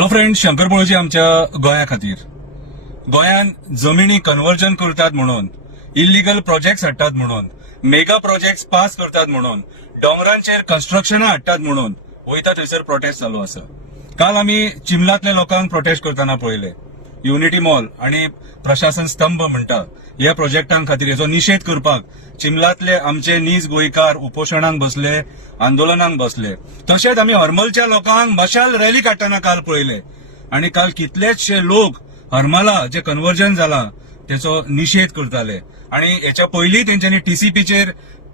Hello friend, Shankar पळोवची आमच्या गोंया खातीर गोंयान जमिनी कन्वर्जन करतात म्हणून, इल्लीगल प्रोजेक्ट्स हाडटात म्हणून, मेगा प्रोजेक्ट्स पास करतात म्हणून, डोंगरांचेर कन्स्ट्रक्शनां हाडटात म्हणून वयता थंयसर प्रोटेस्ट चालू आसा. काल आमी चिंबलातल्या लोकांक प्रोटेस्ट करताना पळयले. युनिटी मॉल आणि प्रशासन स्तंभ म्हणटा ह्या प्रोजेक्टां खातीर हेचो निशेध करपाक चिंबलातले आमचे नीज गोंयकार उपोशणांक बसले, आंदोलनांक बसले. तशेंच आमी हरमलच्या लोकांक मशाल रॅली काडटाना काल पळयले. आणि काल कितलेशे लोक हरमला जे कन्वर्जन जाला तेचो निशेध करताले. आणि हेच्या पयलीं तेंच्यांनी टीसीपीचेर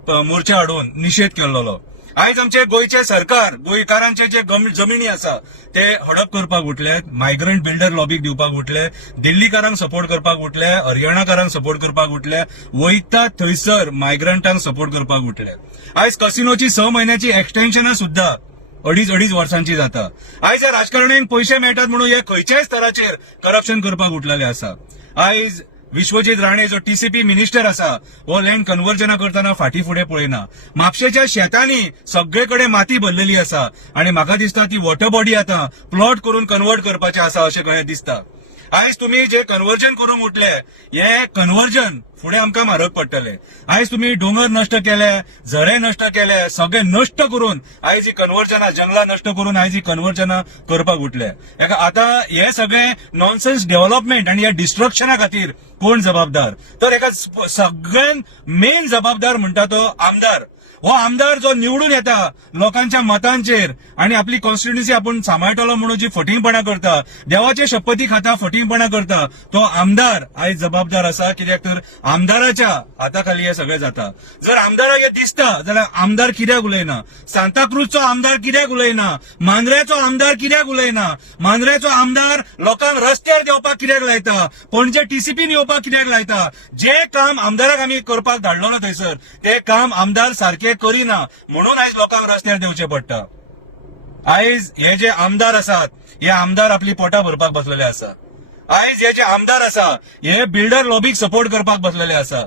मोर्चा हाडून निशेध केल्लो. आयज आमचे गोंयचे सरकार गोंयकारांचे जे जमिनी आसा ते हडप करपाक उठले, मायग्रंट बिल्डर लॉबीक दिवपाक उठले, दिल्लीकारांक सपोर्ट करपाक उठले, हरियाणाकारांक सपोर्ट करपाक उठले, वयता थंयसर मायग्रंटांक सपोर्ट करपाक उठले. आयज कसिनोची 6 म्हयन्याची एक्सटेन्शनां सुद्धा अडीच वर्सांची जाता. आयज ह्या राजकारण्यांक पयशे मेळटात म्हणून हे खंयच्याय स्तराचेर करप्शन करपाक उठलेले आसा. आयज विश्वजीत राणे जो टीसीपी मिनिस्टर आसा हो लँड कन्वर्जना करताना फाटी फुडें पळयना. म्हापशेच्या शेतांनी सगळेकडे माती भरलेली आसा आणि म्हाका दिसता ती वॉटर बॉडी आता प्लॉट करून कन्वर्ट करपाचें आसा अशें कशें दिसता. आयज तुम्ही जे कन्वर्जन करूंक उठले हे कन्वर्जन फुडें आमकां म्हारग पडटले. आयज तुम्ही डोंगर नष्ट केले, झरे नष्ट केले, सगळे नष्ट करून आयज ही कन्वर्जना जंगलां नष्ट करून आयज ही कन्वर्जना करपाक उठले. आता हे सगळे नॉनसेन्स डेव्हलपमेंट आणि या डिस्ट्रक्शना खातीर कोण जबाबदार? तर एका सगळ्यात मेन जबाबदार म्हणटा तो आमदार. हो आमदार जो निवडून येता लोकांच्या मतांचेर आणि आपली कॉन्स्टिट्युएन्सी आपण सांबाळटलो म्हणून जी फटींगपणां करता, देवाचे शपथी खाता फटींगपणां करता, तो आमदार आयज जबाबदार आसा. कित्याक तर आमदाराच्या हाताखाली हे सगळें जाता. जर आमदाराक हे दिसता जाल्यार आमदार कित्याक उलयना? सांताक्रूजचो आमदार कित्याक उलयना? मांद्रेचो आमदार कित्याक उलयना? मांद्रेचो आमदार लोकांक रस्त्यार देवपाक कित्याक लायता? पणजे टीसीपीन येवपाक कित्याक लायता? जे काम आमदाराक आमी करपाक धाडलेलो थंयसर ते काम आमदार सारखे करिना म्हणून आयज लोकांक रस्त्यार देवचे पडटा. आयज हे जे आमदार आसात हे आमदार आपली पोटां भरपाक बसलेले आसा. आयज हे जे आमदार आसा हे बिल्डर लॉबीक सपोर्ट करपाक बसलेले आसा.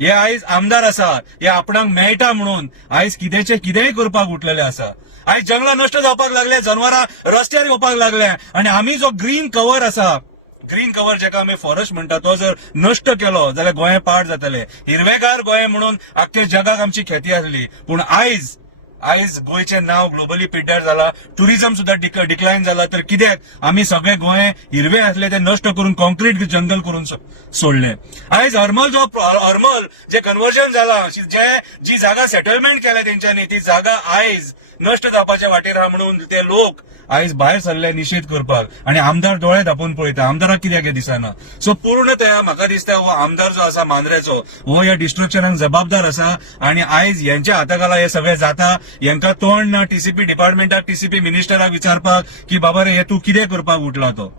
हे आयज आमदार आसा हे आपणाक मेळटा म्हणून आयज कितेंचे कितेंय करपाक उठलेले आसा. आयज जंगलां नश्ट जावपाक लागले, जनावरां रस्त्यार येवपाक लागले आणि आमी जो ग्रीन कव्हर आसा, ग्रीन कव्हर जेका आमी फॉरेस्ट म्हणटा तो जर नष्ट केलो जाल्यार गोंय पाड जातले. हिरवेगार गोंय म्हणून आख्ख्या जगाक आमची ख्याती आसली. पूण आयज गोंयचें नांव ग्लोबली पिड्ड्यार जाला, टुरिझम सुद्धा डिक्लायन जाला. तर कित्याक आमी सगळे गोंय हिरवे आसले ते नष्ट करून कॉन्क्रीट जंगल करून सोडले. आयज हरमल जे कन्वर्जन जाला, जी जागा सेटलमेंट केल्या तेंच्यांनी, ती जागा आयज नष्ट जावपाच्या वाटेर आहा म्हणून ते लोक आयज भायर सरले निशेध करपाक. आणि आमदार दोळे धापून पळयता आमदाराक कित्याक हे दिसना. सो पूर्णतया म्हाका दिसता हो आमदार जो आसा मांद्रेचो हो ह्या डिस्ट्रक्शनाक जबाबदार आसा. आणि आयज यांच्या हाताखाला हे सगळे जाता. यांका तोंड ना टीसीपी डिपार्टमेंटाक, टीसीपी मिनिस्टराक विचारपाक की बाबा रे हे तू कितें करपाक उठला तो.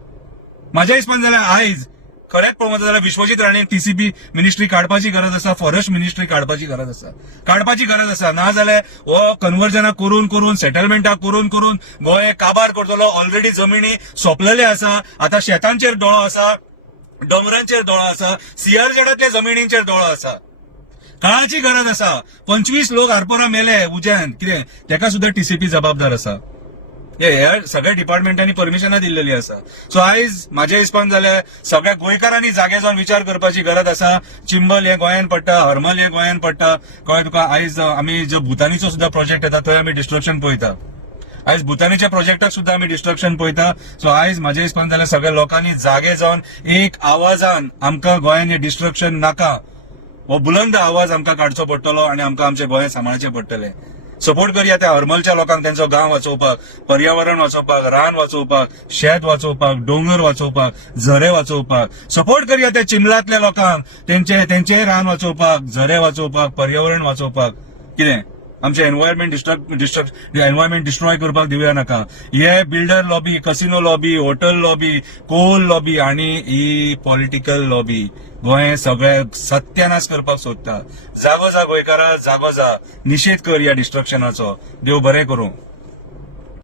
म्हाज्या हिसपान जाल्यार आयज खरेंच पळोवंक जाल्यार विश्वजीत राणे टीसीपी मिनिस्ट्री काडपाची गरज आसा, फॉरेस्ट मिनिस्ट्री काडपाची गरज आसा. ना जाल्यार हो कन्वर्जना करून सेटलमेंटा करून गोंय काबार करतलो. ऑलरेडी जमिनी सोंपलेले आसा. आता शेतांचेर दोळो आसा, डोंगरांचेर दोळो आसा, सीआरझेडातल्या जमिनींचेर दोळो आसा. काळाची गरज आसा. 25 लोक आरपोरा मेले उज्यान, कितें तेका सुद्धा टीसीपी जबाबदार आसा. हे सगळ्या डिपार्टमेंटांनी परमिशनां दिल्लेली आसा. सो आयज म्हाज्या हिसपान जाल्यार सगळ्या गोंयकारांनी जागे जावन विचार करपाची गरज आसा. चिंबल हे गोंयान पडटा, हरमल हे गोंयान पडटा. कळ्ळें तुका? आयज आमी जो भुतानीचो सुद्धा प्रोजेक्ट येता थंय आमी डिस्ट्रक्शन पळयता. आयज भुतानीच्या प्रोजेक्टाक सुद्धा आमी डिस्ट्रक्शन पळयता. सो आयज म्हाज्या हिसपान जाल्यार सगळ्या लोकांनी जागे जावन एक आवाजान आमकां गोंयान हे डिस्ट्रक्शन नाका हो बुलंद आवाज आमकां काडचो पडटलो आणि आमकां आमचे गोंय सांबाळचें पडटलें. सपोर्ट करया त्या हरमलच्या लोकांक त्यांचो गांव वाचोवपाक, पर्यावरण वाचोवपाक, रान वाचोवपाक, शेत वाचोवपाक, डोंगर वाचोवपाक, झरे वाचोवपाक. सपोर्ट करया त्या चिंबलातल्या लोकांक तेंचे रान वाचोवपाक, झरे वाचोवपाक, पर्यावरण वाचोवपाक. कितें आमचे एन्व्हायरमेंट डिस्ट्रॉय करपाक दिवया नाका. हे builder lobby, casino lobby, hotel lobby, coal lobby आणि ही पॉलिटिकल लॉबी गोंय सगळे सत्यानाश करपाक सोदता. जागो जा गोंयकारा, जागो जा, निशेध कर या डिस्ट्रक्शनाचो. देव बरें करूं.